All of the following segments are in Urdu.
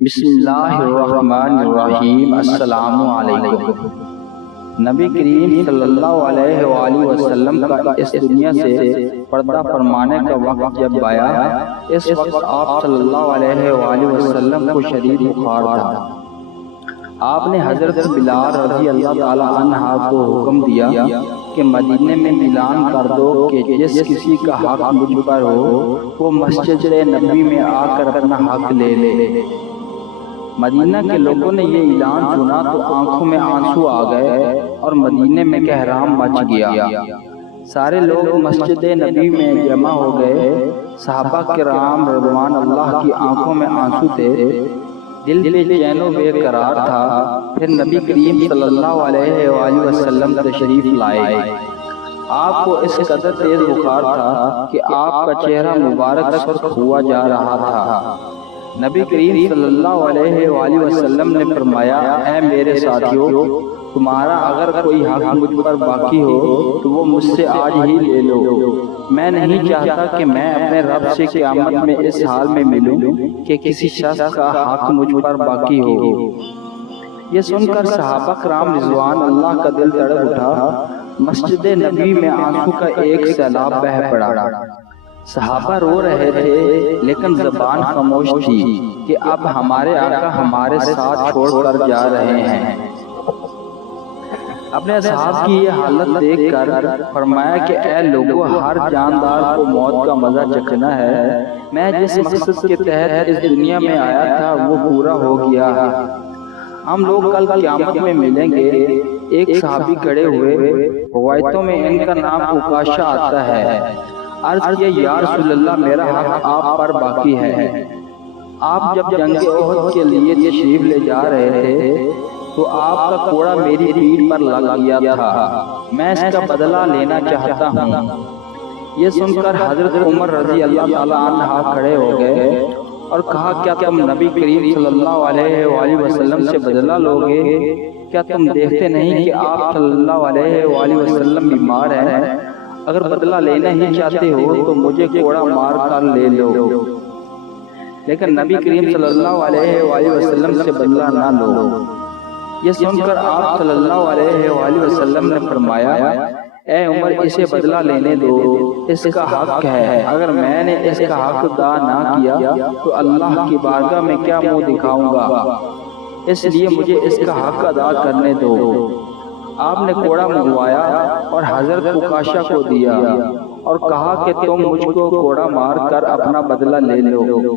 بسم اللہ الرحمن الرحیم۔ السلام علیکم۔ نبی کریم صلی اللہ علیہ وآلہ وسلم کا اس دنیا سے پردہ فرمانے کا وقت جب آیا، اس وقت آپ صلی اللہ علیہ وآلہ وسلم کو شدید بخار تھا۔ آپ نے حضرت بلال رضی اللہ تعالی عنہ کو حکم دیا کہ مدینے میں اعلان کر دو کہ جس کسی کا حق مجھ پر ہو وہ مسجد نبی میں آ کر اپنا حق لے لے۔ مدینہ کے لوگوں نے یہ اعلان سنا تو آنکھوں میں آنسو آ گئے اور مدینے میں کہرام مچ گیا۔ سارے لوگ مسجد نبی میں جمع ہو گئے۔ صحابہ کرام رضوان اللہ کی آنکھوں میں آنسو تھے، دل بے چین و بے قرار تھا۔ پھر نبی کریم صلی اللہ علیہ وآلہ وسلم تشریف لائے۔ آپ کو اس قدر تیز بخار تھا کہ آپ کا چہرہ مبارک سرخ ہوا جا رہا تھا۔ نبی کریم صلی اللہ علیہ وآلہ وسلم نے فرمایا، اے میرے ساتھیوں، تمہارا اگر کوئی حق مجھ پر باقی ہو تو وہ مجھ سے آج ہی لے لو۔ میں نہیں چاہتا کہ میں اپنے رب سے قیامت میں اس حال میں ملوں کہ کسی شخص کا حق مجھ پر باقی ہو۔ یہ سن کر صحابہ کرام رضوان اللہ کا دل تڑپ اٹھا۔ مسجد نبی میں آنسو کا ایک سیلاب بہہ پڑا۔ صحابہ رو رہے تھے لیکن زبان خاموش تھی کہ اب ہمارے آقا ہمارے ساتھ چھوڑ کر جا رہے ہیں۔ اپنے اصحاب کی یہ حالت دیکھ کر فرمایا کہ اے لوگو، ہر جاندار کو موت کا مزہ چکھنا ہے۔ میں جس مقصد کے تحت اس دنیا میں آیا تھا وہ پورا ہو گیا۔ ہم لوگ کل قیامت میں ملیں گے۔ ایک صحابی کھڑے ہوئے، روایتوں میں ان کا نام عکاشہ آتا ہے۔ عرض کیا، یا رسول اللہ، میرا حق آپ پر باقی ہے۔ آپ جب جنگ احد کے لیے تشریف لے جا رہے تھے تو آپ کا کوڑا میری پیٹھ پر لگ گیا تھا، میں اس کا بدلہ لینا چاہتا ہوں۔ یہ سن کر حضرت عمر رضی اللہ تعالی عنہ کھڑے ہو گئے اور کہا، کیا تم نبی کریم صلی اللہ علیہ وآلہ وسلم سے بدلہ لوگے؟ کیا تم دیکھتے نہیں کہ آپ صلی اللہ علیہ وآلہ وسلم بیمار ہیں؟ اگر بدلہ لینا ہی چاہتے ہو تو مجھے کوڑا مار کر لے لو، لیکن نبی کریم صلی اللہ علیہ وآلہ وسلم سے بدلہ نہ لو۔ یہ سن کر آپ صلی اللہ علیہ وآلہ وسلم نے فرمایا، اے عمر، اسے بدلہ لینے دو، اس کا حق ہے۔ اگر میں نے اس کا حق ادا نہ کیا تو اللہ کی بارگاہ میں کیا منہ دکھاؤں گا؟ اس لیے مجھے اس کا حق ادا کرنے دو۔ آپ نے کوڑا منگوایا اور حضرت عکاشہ کو دیا اور کہا کہ تم مجھ کو کوڑا مار کر اپنا بدلہ لے لو۔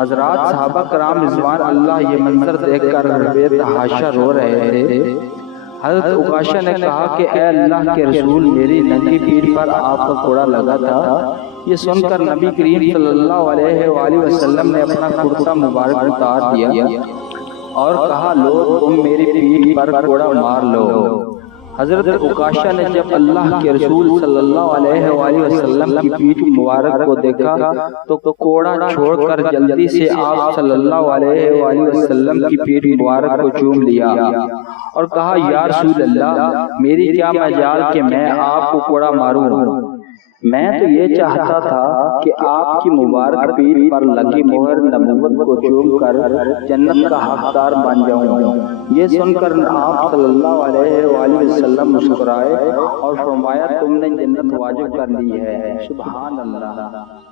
حضرات صحابہ کرام رضوان اللہ یہ منظر دیکھ کر بے تحاشا رو رہے تھے۔ حضرت عکاشہ نے کہا کہ اے اللہ کے رسول، میری ننگی پیٹھ پر آپ کا کوڑا لگا تھا۔ یہ سن کر نبی کریم صلی اللہ علیہ وآلہ وسلم نے اپنا کرتا مبارک اتار دیا اور کہا، لو، تم میری پیٹھ پر کوڑا مار لو۔ حضرت عکاشہ نے جب اللہ کے رسول صلی اللہ علیہ وآلہ وسلم کی پیٹھ مبارک کو دیکھا تو کوڑا چھوڑ کر جلدی سے آپ صلی اللہ علیہ وآلہ وسلم کی پیٹھ مبارک کو چوم لیا اور کہا، یا رسول اللہ، میری کیا مجال کہ میں آپ کو کوڑا ماروں؟ میں تو یہ چاہتا تھا کہ آپ کی مبارک پیٹھ پر لگی مہر نبوت کو چوم کر جنت کا حقدار بن جاؤں۔ یہ سن کر آپ صلی اللہ علیہ وآلہ وسلم مسکرائے اور فرمایا، تم نے جنت واجب کر لی ہے۔ سبحان اللہ۔